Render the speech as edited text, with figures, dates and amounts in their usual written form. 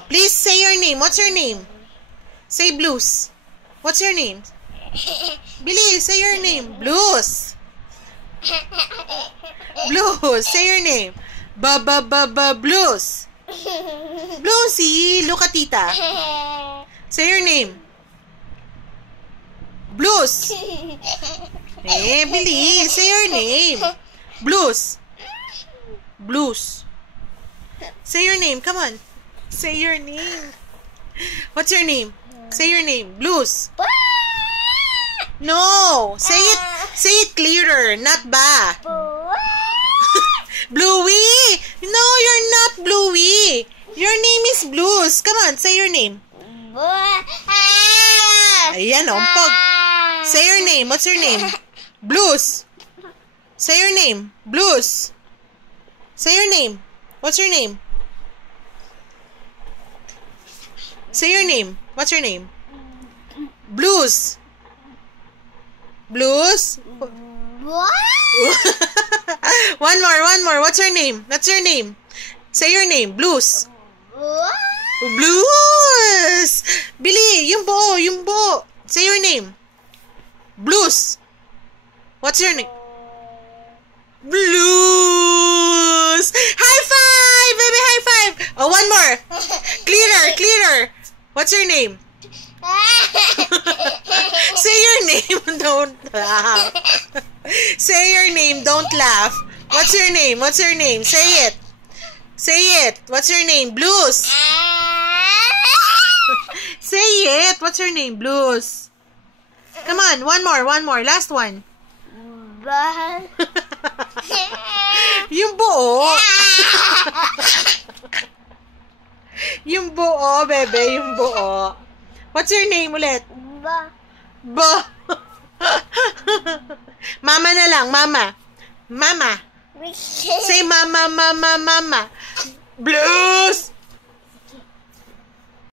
Please say your name. What's your name? Say Blues. What's your name? Billy, say your name. Blues. Blues. Say your name. Blues. Bluesy, look at tita. Say your name. Blues. Billy, say your name. Blues. Blues. Say your name. Come on. Say your name. What's your name? Say your name. Blues. No. Say it. Say it clearer. Not ba. Bluey. No, you're not Bluey. Your name is Blues. Come on. Say your name. Ayan, ompog. Say your name. What's your name? Blues. Say your name. Blues. Say your name. What's your name? Say your name. What's your name? Blues. Blues? One more. What's your name? What's your name? Say your name. Blues. Blues! Billy, yung buo. Say your name. Blues. What's your name? Blues! High five! Baby, high five! Oh, one more. Clearer. What's your name? Say your name. Don't laugh. Say your name. Don't laugh. What's your name? What's your name? Say it. Say it. What's your name? Blues. Say it. What's your name? Blues. Come on. One more. Last one. Yung buo. Yung buo, bebe. Yung buo. What's your name ulit? Ba. Mama na lang. Mama. Say mama. Blues.